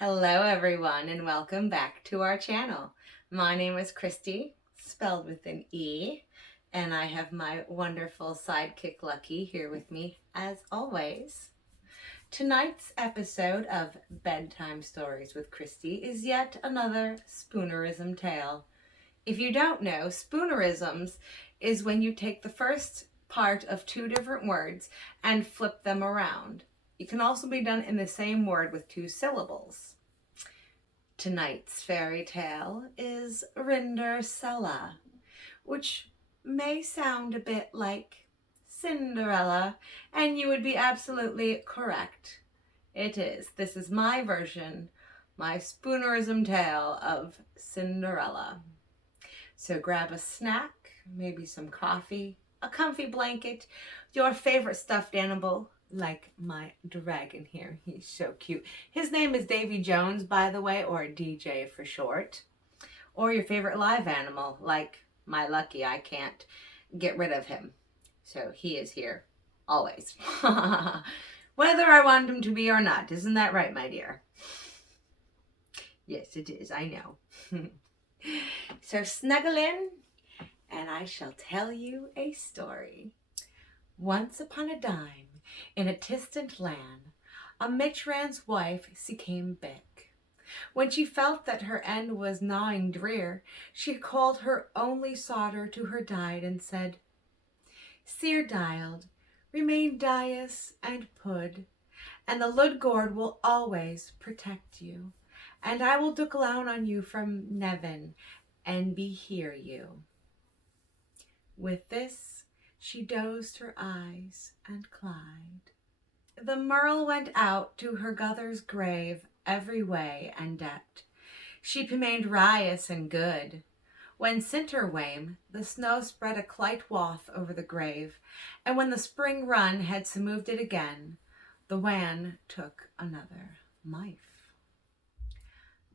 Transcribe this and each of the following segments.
Hello everyone and welcome back to our channel. My name is Christy, spelled with an E, and I have my wonderful sidekick Lucky here with me as always. Tonight's episode of Bedtime Stories with Christy is yet another spoonerism tale. If you don't know, spoonerisms is when you take the first part of two different words and flip them around. It can also be done in the same word with two syllables. Tonight's fairy tale is Rindercella, which may sound a bit like Cinderella, and you would be absolutely correct. It is. This is my version, my spoonerism tale of Cinderella. So grab a snack, maybe some coffee, a comfy blanket, your favorite stuffed animal, like my dragon here. He's so cute. His name is Davy Jones, by the way, or DJ for short. Or your favorite live animal, like my Lucky. I can't get rid of him. So he is here, always. Whether I want him to be or not. Isn't that right, my dear? Yes, it is. I know. So snuggle in, and I shall tell you a story. Once upon a dime, in a distant land, a Mitchran's wife she came back. When she felt that her end was gnawing drear, she called her only sauter to her died and said, "Seer dialed, remain dias and pud, and the Ludgord will always protect you, and I will look down on you from Nevin and be hear you." With this, she dosed her eyes and cried. The merle went out to her gother's grave every way and dept. She remained rious and good. When Cinter wame, the snow spread a clyte wath over the grave, and when the spring run had smoothed it again, the wan took another life.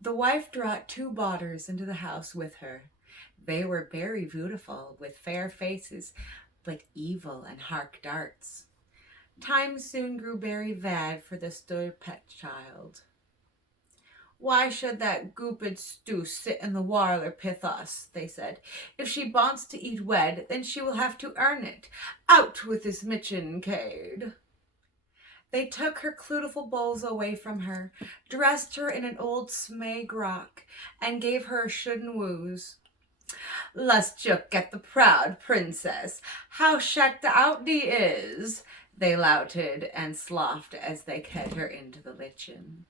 The wife brought two boarders into the house with her. They were very beautiful, with fair faces, but evil and hark darts. Time soon grew very bad for the stood pet child. "Why should that gooped stew sit in the warler pith us?" they said. "If she wants to eat wed, then she will have to earn it. Out with this mitchin cade." They took her clutiful bowls away from her, dressed her in an old smay grock, and gave her shooden woos. "Lust look at the proud princess, how shacked out thee is," they louted and sloughed as they led her into the litchen.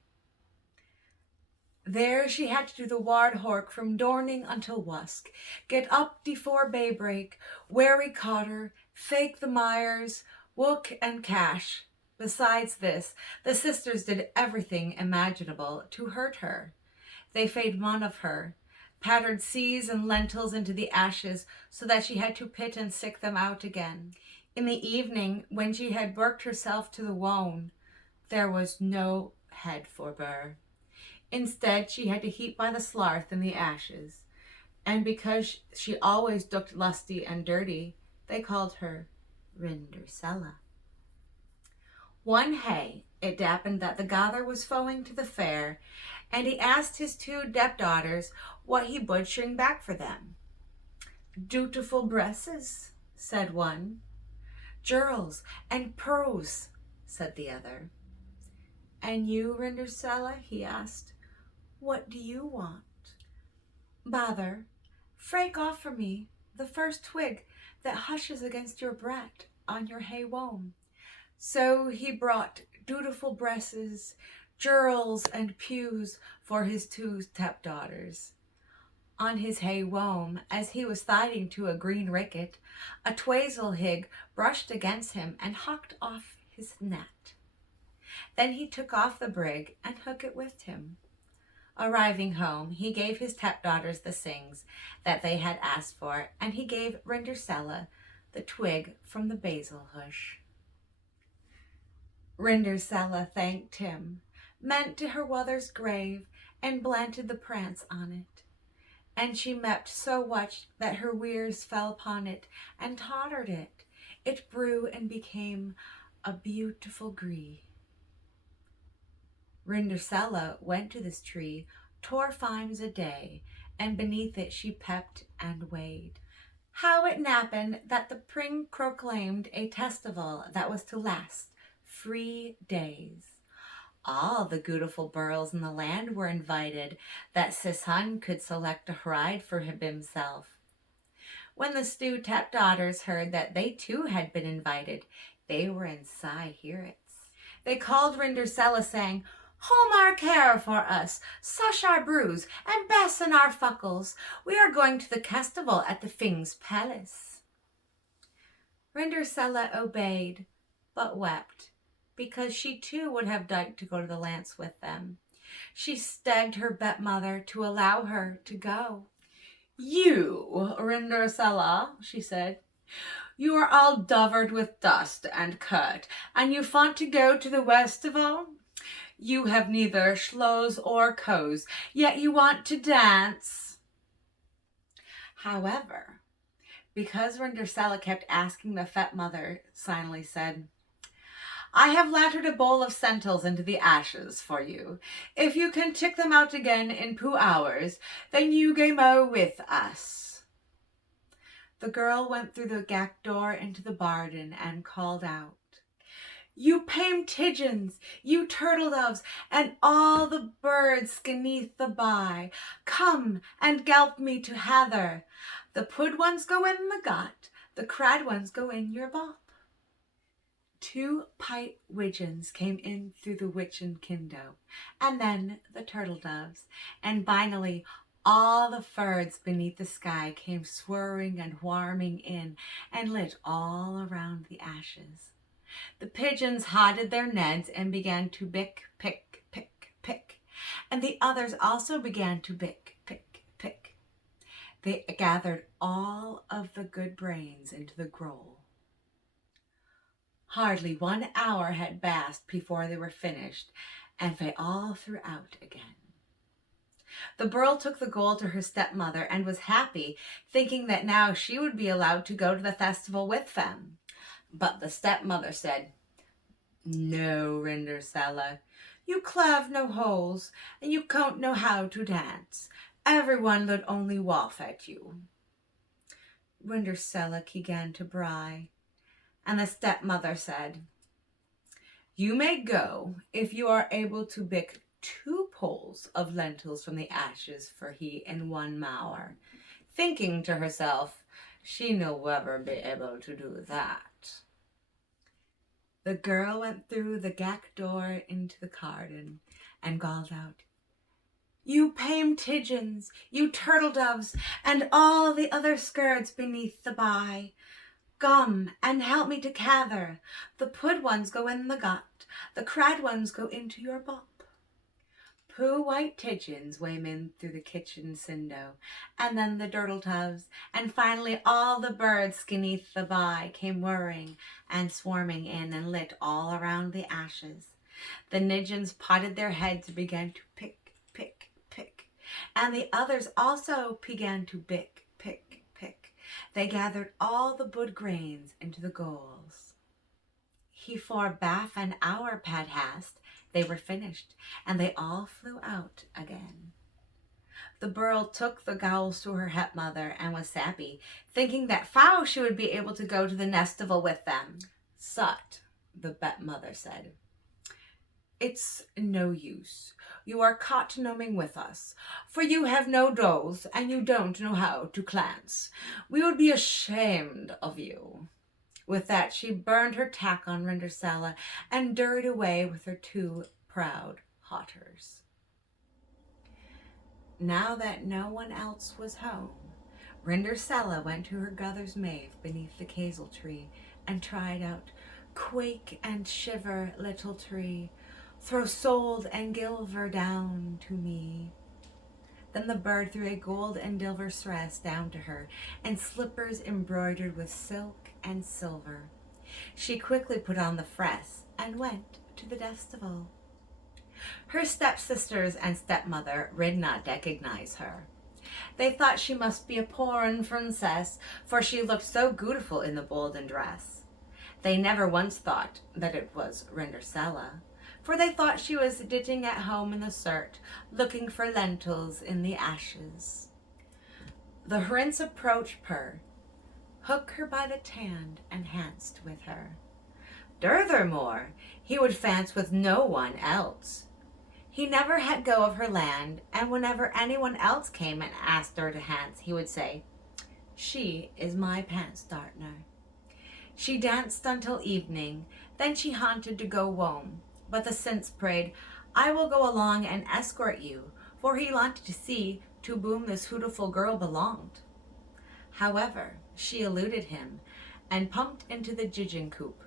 There she had to do the ward hork from dorning until wusk, get up before baybreak, wary cotter, fake the mires, wook and cash. Besides this, the sisters did everything imaginable to hurt her. They made fun of her, pattered seas and lentils into the ashes so that she had to pit and sick them out again. In the evening, when she had worked herself to the wone, there was no head for her. Instead, she had to heap by the slarth in the ashes, and because she always looked lusty and dirty, they called her Rindercella. One hay, it happened that the gather was going to the fair, and he asked his two daughters what he would bring back for them. "Dutiful bresses," said one. "Jewels and pearls," said the other. "And you, Rindercella," he asked, "what do you want?" "Bother, frake off for me the first twig that hushes against your brat on your hay wome." So he brought dutiful bresses, jewels and pews for his two stepdaughters. On his hay wome, as he was thiding to a green ricket, a twazel hig brushed against him and hocked off his net. Then he took off the brig and took it with him. Arriving home, he gave his stepdaughters the things that they had asked for, and he gave Rindercella the twig from the basil bush. Rindercella thanked him, meant to her mother's grave, and planted the prance on it. And she mept so much that her wears fell upon it and tottered it. It grew and became a beautiful gree. Rindercella went to this tree 4 times a day, and beneath it she pecked and weighed. How it happened that the pring proclaimed a festival that was to last 3 days. All the beautiful girls in the land were invited, that Sis Hun could select a bride for himself. When the stepdaughters heard that they too had been invited, they were in sigh hearits. They called Rindercella, saying, "Home our care for us, sush our brews, and bessen our fuckles. We are going to the festival at the King's palace." Rindercella obeyed, but wept, because she too would have liked to go to the dance with them. She begged her mother to allow her to go. "You, Rindercella," she said, "you are all dovered with dust and curt, and you want to go to the festival? You have neither schloes or coes, yet you want to dance." However, because Rindercella kept asking, the fat mother finally said, "I have lattered a bowl of lentils into the ashes for you. If you can tick them out again in 2 hours, then you go with us." The girl went through the back door into the garden and called out, "You pame pigeons, you turtle doves, and all the birds beneath the by, come and gelp me to heather. The pud ones go in the gut, the crad ones go in your bop." 2 pite widgeons came in through the witchen window, and then the turtle doves, and finally all the birds beneath the sky came swirling and warming in and lit all around the ashes. The pigeons hided their nests and began to pick, pick, pick, pick, and the others also began to pick, pick, pick. They gathered all of the good brains into the gruel. Hardly 1 hour had passed before they were finished, and they all threw out again. The girl took the gold to her stepmother and was happy, thinking that now she would be allowed to go to the festival with them. But the stepmother said, "No, Rindercella, you clave no holes, and you don't know how to dance. Everyone would only laugh at you." Rindercella began to cry, and the stepmother said, "You may go if you are able to pick 2 poles of lentils from the ashes for he in 1 hour," thinking to herself, she no ever be able to do that. The girl went through the back door into the garden and called out, "You pame pigeons, you turtle doves, and all the other skirts beneath the by, come and help me to gather. The pud ones go in the gut, the crad ones go into your bop." 2 white pigeons came in through the kitchen window, and then the turtle doves, and finally all the birds beneath the by came whirring and swarming in and lit all around the ashes. The pigeons potted their heads and began to pick, pick, pick, and the others also began to pick, pick, pick. They gathered all the good grains into the goals. Before bath an hour had passed, they were finished, and they all flew out again. The girl took the gowls to her stepmother and was happy, thinking that now she would be able to go to the festival with them. "Sut," the stepmother said, "it's no use. You are caught gnoming with us, for you have no dolls, and you don't know how to dance. We would be ashamed of you." With that, she burned her tack on Rindercella and hurried away with her 2 proud daughters. Now that no one else was home, Rindercella went to her brother's maid beneath the hazel tree and tried out, "Quake and shiver, little tree, throw gold and silver down to me." Then the bird threw a gold and silver strass down to her, and slippers embroidered with silk and silver. She quickly put on the dress and went to the festival. Her stepsisters and stepmother did not recognize her. They thought she must be a foreign princess, for she looked so beautiful in the golden dress. They never once thought that it was Rindercella, for they thought she was ditting at home in the surt, looking for lentils in the ashes. The prince approached her, hook her by the hand, and danced with her. Furthermore, he would dance with no one else. He never let go of her land, and whenever anyone else came and asked her to dance, he would say, "She is my pants partner." She danced until evening, then she haunted to go home, but the prince prayed, "I will go along and escort you," for he wanted to see to whom this beautiful girl belonged. However, she eluded him and pumped into the pigeon coop.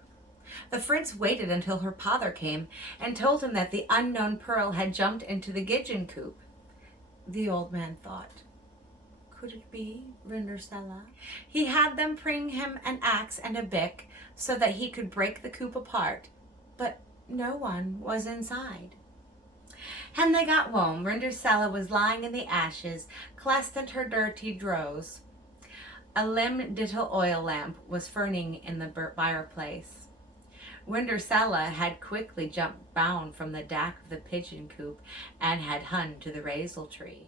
The prince waited until her father came and told him that the unknown pearl had jumped into the pigeon coop. The old man thought, could it be Rindercella? He had them bring him an axe and a bick so that he could break the coop apart, but no one was inside. When they got home, Rindercella was lying in the ashes, clasped in her dirty drawers. A little oil lamp was burning in the fireplace. Rindercella had quickly jumped down from the deck of the pigeon coop and had hung to the hazel tree.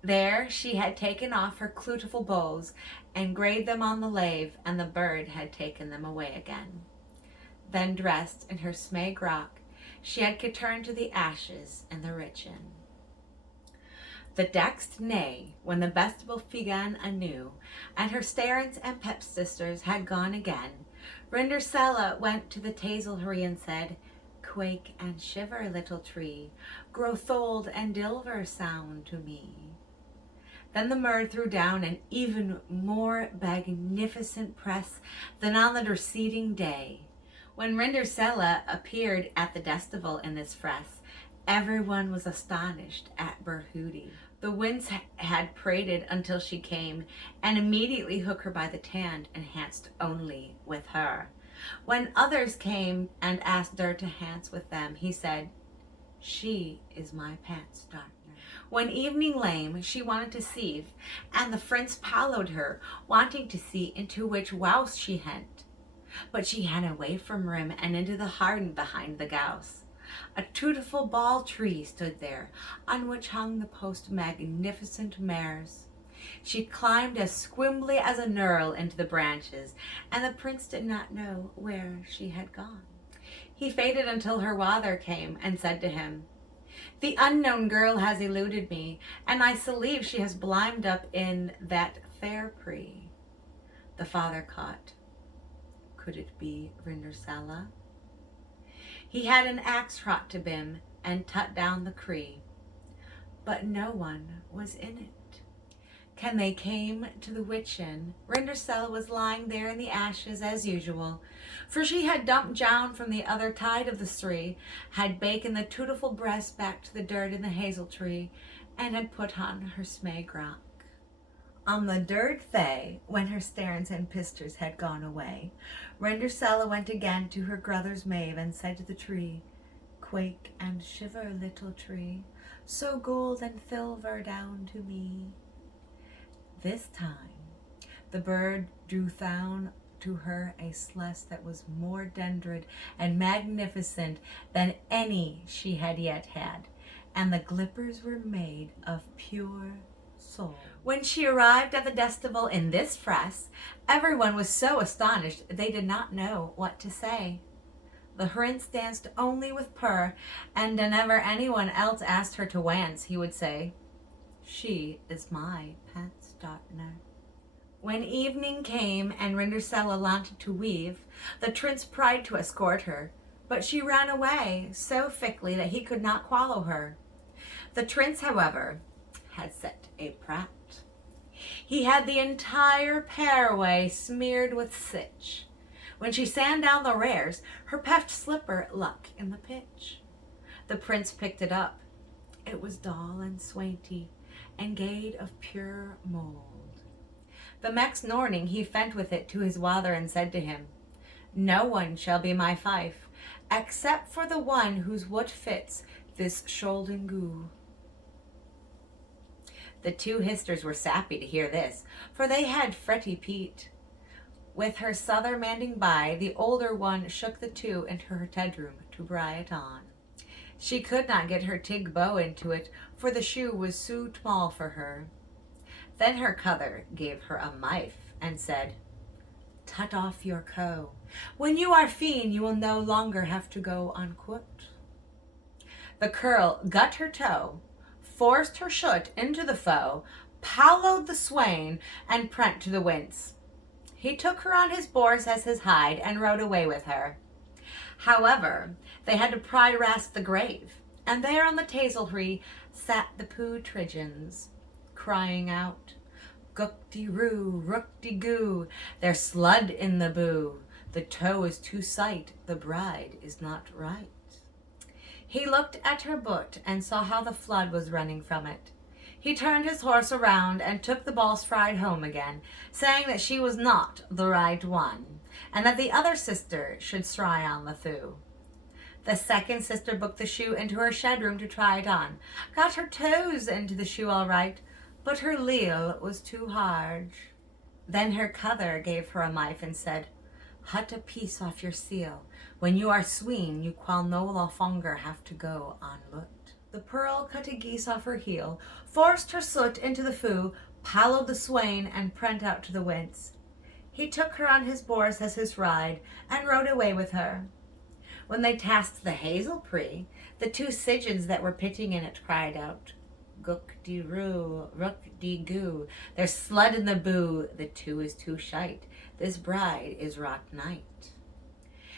There she had taken off her beautiful bows and laid them on the lathe, and the bird had taken them away again. Then, dressed in her smeg rock, she had returned to the ashes and the richen. The next day, when the festival began anew, and her starents and pep sisters had gone again, Rindercella went to the hazel tree and said, "Quake and shiver, little tree, grow thold and dilver sound to me." Then the bird threw down an even more magnificent press than on the preceding day. When Rindercella appeared at the festival in this dress, everyone was astonished at her beauty. The winds had prated until she came, and immediately took her by the hand and danced only with her. When others came and asked her to dance with them, he said, "She is my pants partner." When evening came, she wanted to see, and the prince followed her, wanting to see into which house she went. But she ran away from him and into the garden behind the house. A beautiful ball tree stood there, on which hung the most magnificent mares. She climbed as quickly as a knurl into the branches, and the prince did not know where she had gone. He waited until her father came and said to him, "The unknown girl has eluded me, and I believe she has climbed up in that fair tree." The father caught. Could it be Rindercella? He had an axe brought to him and cut down the tree, but no one was in it. When they came to the witch inn, Rindercella was lying there in the ashes as usual, for she had dumped down from the other side of the tree, had baken the beautiful breast back to the dirt in the hazel tree, and had put on her smeg rock. On the third day, when her starents and pisters had gone away, Rindercella went again to her brother's maid and said to the tree, "Quake and shiver, little tree, so gold and silver down to me." This time, the bird drew down to her a celeste that was more dendrid and magnificent than any she had yet had, and the glippers were made of pure soul. When she arrived at the festival in this dress, everyone was so astonished they did not know what to say. The prince danced only with her, and whenever anyone else asked her to dance, he would say, "She is my pants partner." When evening came and Rindercella wanted to weave, the prince tried to escort her, but she ran away so quickly that he could not follow her. The prince, however, had set a trap. He had the entire pairway smeared with sitch. When she sand down the rares, her peft slipper luck in the pitch. The prince picked it up. It was dull and swainty, and gade of pure mold. The next morning he went with it to his father and said to him, "No one shall be my fife, except for the one whose wood fits this sholden goo." The two sisters were sappy to hear this, for they had fretty Pete. With her sother manding by, the older one shook the two into her bedroom to bry it on. She could not get her tig bow into it, for the shoe was too small for her. Then her cother gave her a mife, and said, "Tut off your coe. When you are feen, you will no longer have to go on foot." The curl gut her toe, forced her shoot into the foe, pallowed the swain, and prent to the wince. He took her on his horse as his hide, and rode away with her. However, they had to pry rast the grave, and there on the tazeltree sat the Pooh Tridgeons, crying out, "Gook-de-roo, rook-de-goo, there's slud in the boo. The toe is too sight, the bride is not right." He looked at her boot and saw how the flood was running from it. He turned his horse around and took the balse bride home again, saying that she was not the right one, and that the other sister should try on the thoo. The second sister booked the shoe into her shed room to try it on, got her toes into the shoe all right, but her leal was too hard. Then her cother gave her a mife and said, "Hut a piece off your seal. When you are sween, you qual no longer have to go on loot." The pearl cut a geese off her heel, forced her soot into the foo, pallowed the swain, and prent out to the wince. He took her on his horse as his ride, and rode away with her. When they tasked the hazel pree, the two Sidgens that were pitching in it cried out, "Gook-de-roo, rook-de-goo, there's slud in the boo, the two is too shite, this bride is rot night."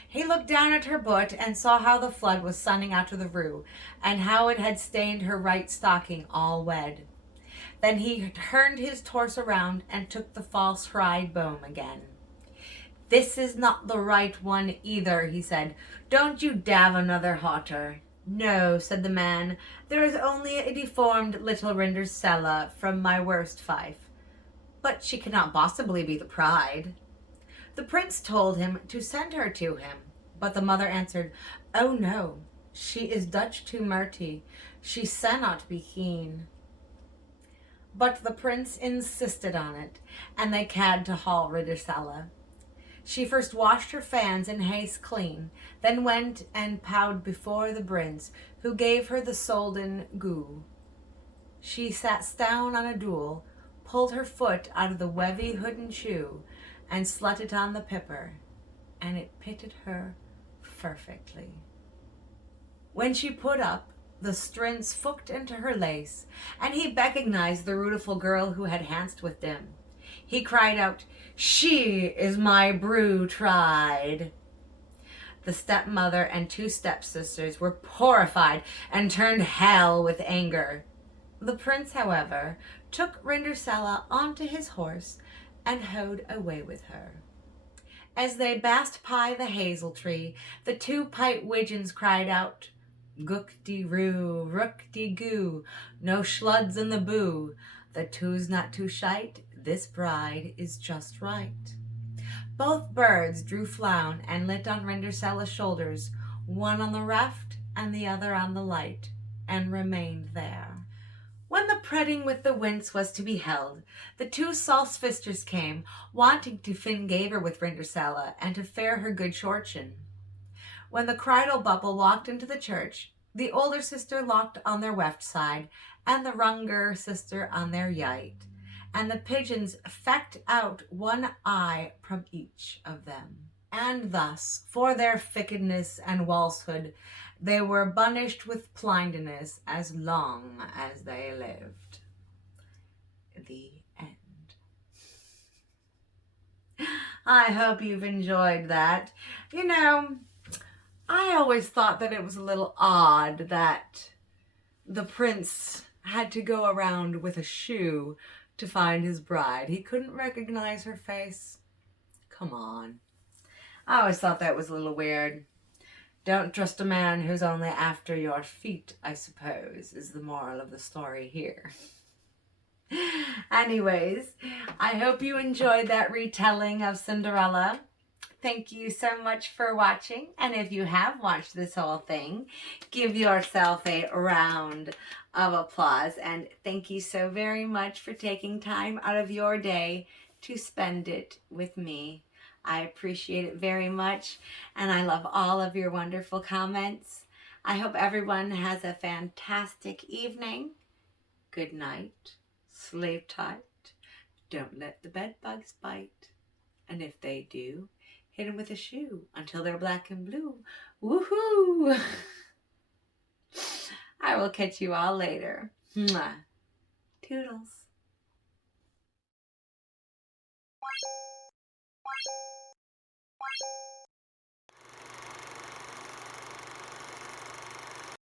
He looked down at her boot and saw how the flood was sunning out of the roo, and how it had stained her right stocking all wed. Then he turned his torse around and took the false bride bone again. "This is not the right one either," he said. "Don't you dave another hotter." "No," said the man, "there is only a deformed little Rindercella from my worst fife. But she cannot possibly be the bride." The prince told him to send her to him, but the mother answered, "Oh no, she is Dutch too murty, she sannot be keen." But the prince insisted on it, and they cad to haul Rindercella. She first washed her fans in haste clean, then went and powed before the prince, who gave her the solden goo. She sat down on a stool, pulled her foot out of the wevy hooden shoe, and slut it on the pipper, and it pitted her perfectly. When she put up, the strins fooked into her lace, and he recognized the beautiful girl who had danced with them. He cried out, "She is my brew tried." The stepmother and two stepsisters were horrified and turned hell with anger. The prince, however, took Rindercella onto his horse and hoed away with her. As they passed by the hazel tree, the two pite widgeons cried out, "Gook-de-roo, rook-de-goo, no schluds in the boo. The two's not too shite, this bride is just right." Both birds drew flown and lit on Rindercella's shoulders, one on the reft and the other on the light, and remained there. When the pretting with the wince was to be held, the two false sisters came, wanting to fin gaver with Rindercella, and to fare her good fortune. When the cridle bubble walked into the church, the older sister locked on their weft side, and the younger sister on their right, and the pigeons fecked out one eye from each of them. And thus, for their fickedness and falsehood, they were punished with blindness as long as they lived. The end. I hope you've enjoyed that. You know, I always thought that it was a little odd that the prince had to go around with a shoe to find his bride. He couldn't recognize her face. Come on. I always thought that was a little weird. Don't trust a man who's only after your feet, I suppose, is the moral of the story here. Anyways, I hope you enjoyed that retelling of Cinderella. Thank you so much for watching, and if you have watched this whole thing, give yourself a round of applause, and thank you so very much for taking time out of your day to spend it with me. I appreciate it very much, and I love all of your wonderful comments. I hope everyone has a fantastic evening. Good night. Sleep tight. Don't let the bed bugs bite. And if they do, hit them with a shoe until they're black and blue. Woohoo! I will catch you all later. Mwah. Toodles.